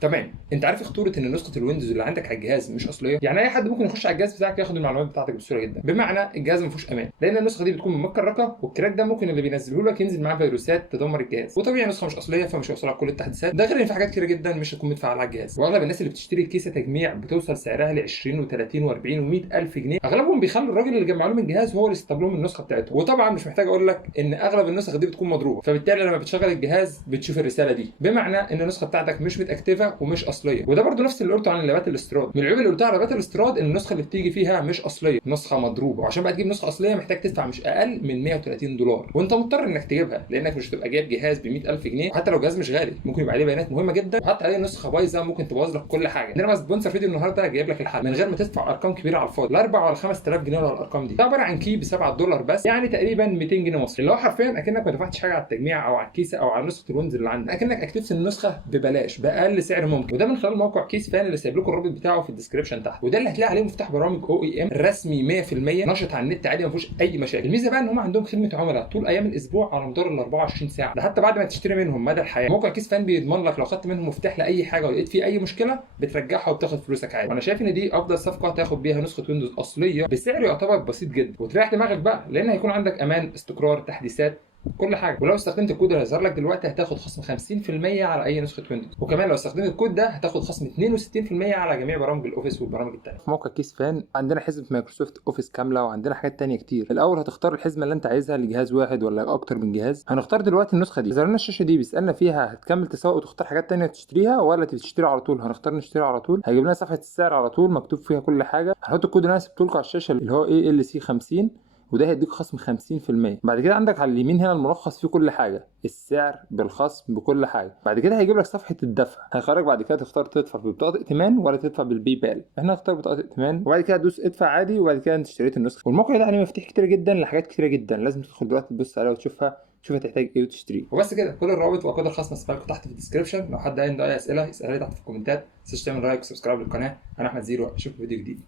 تمام. انت عارف خطوره ان نسخه الويندوز اللي عندك على الجهاز مش اصليه؟ يعني اي حد ممكن يخش على الجهاز بتاعك ياخد المعلومات بتاعتك بسهوله جدا، بمعنى الجهاز ما فيهوش امان، لان النسخه دي بتكون مكركه، والكراك ده ممكن اللي بينزله لك ينزل معاه فيروسات تدمر الجهاز، وطبيعي نسخه مش اصليه فمش هيوصلها كل التحديثات، ده غير ان في حاجات كتيره جدا مش هتكون متفعله على الجهاز. واغلب الناس اللي بتشتري كيسه تجميع بتوصل سعرها ل 20 و30 و40 و100 الف جنيه، اغلبهم بيخلوا الراجل اللي جمع لهم الجهاز هو اللي يسطب لهم النسخه بتاعته. وطبعا مش محتاج اقول لك ان اغلب النسخ دي بتكون مضروبه، فبالتالي لما بتشغل الجهاز بتشوف الرساله دي، بمعنى ان النسخه بتاعتك مش متاكتفه ومش اصليه. وده برده نفس اللي قلته عن لابات الاستيراد. من العيوب اللي قلتها على لابات الاستيراد ان النسخه اللي بتيجي فيها مش اصليه، نسخه مضروبه، وعشان بقى تجيب نسخه اصليه محتاج تدفع مش اقل من 130 دولار، وانت مضطر انك تجيبها لانك مش هتبقى جايب جهاز ب 100,000 جنيه، وحتى لو جهاز مش غالي ممكن يبقى عليه بيانات مهمه جدا، وحتى عليه نسخه بايظه ممكن تبوظ لك كل حاجه. انما سبونسر فيديو النهارده جايب لك الحل من غير ما تدفع ارقام كبيره على الفاضي، لا 4 ولا 5000 جنيه ولا الارقام دي. ده عباره عن كي ب 7 دولار بس، يعني تقريبا 200 جنيه مصري، اللي هو حرفيا اكنك ما دفعتش حاجه على التجميع او على الكيسه او على نسخه الويندوز اللي عندك، اكنك اكتفت النسخه ببلاش باقل سعر ممكن. وده من خلال موقع كيس فان اللي سايب لكم الرابط بتاعه في الديسكربشن تحت، وده اللي هتلاقي عليه مفتاح برامج او اي ام رسمي 100% نشط على النت عادي ما فيهوش اي مشاكل. الميزه بقى ان هم عندهم خدمه عملاء طول ايام الاسبوع على مدار ال 24 ساعه، ده حتى بعد ما تشتري منهم مدى الحياه. موقع كيس فان بيضمن لك لو خدت منهم مفتاح لاي حاجه ولقيت فيه اي مشكله بترجعها وبتاخد فلوسك عادي. وانا شايف ان دي افضل صفقه تاخد بيها نسخه ويندوز اصليه بسعر يعتبر بسيط جدا، وتريح دماغك بقى لان هيكون عندك امان، استقرار، تحديثات، كل حاجه. ولو استخدمت الكود اللي هيظهر لك دلوقتي هتاخد خصم 50% على اي نسخه ويندوز، وكمان لو استخدمت الكود ده هتاخد خصم 62% على جميع برامج الاوفيس والبرامج التانيه. في موقع كيس فان عندنا حزمه مايكروسوفت اوفيس كامله، وعندنا حاجات تانية كتير. الاول هتختار الحزمه اللي انت عايزها لجهاز واحد ولا اكتر من جهاز. هنختار دلوقتي النسخه دي. ظهر لنا الشاشه دي بيسالنا فيها هتكمل تسوق وتختار حاجات تانية تشتريها ولا تشتري على طول. هنختار نشتري على طول، هيجيب لنا صفحه السعر على طول مكتوب فيها كل حاجه. هنحط الكود اللي انا سبته لكم على الشاشه اللي هو ALC50، وده هيديك خصم 50%. بعد كده عندك على اليمين هنا الملخص فيه كل حاجه، السعر بالخصم بكل حاجه. بعد كده هيجيب لك صفحه الدفع، هيخرج بعد كده تختار تدفع ببطاقه ائتمان ولا تدفع بالبي بال. احنا هنختار بطاقه ائتمان، وبعد كده تدوس ادفع عادي، وبعد كده انت اشتريت النسخه. والموقع ده عليه مفاتيح كتير جدا لحاجات كتيره جدا، لازم تدخل دلوقتي تبص عليها وتشوفها، شوف هتحتاج ايه وتشتريه. وبس كده، كل الروابط واكواد الخصم هسيبها لكم تحت في الديسكربشن. لو حد عنده اي اسئله يسالها لي تحت في الكومنتات. ما تنساش تعمل لايك وسبسكرايب للقناه. انا احمد زيرو، اشوفكم في فيديو جديد.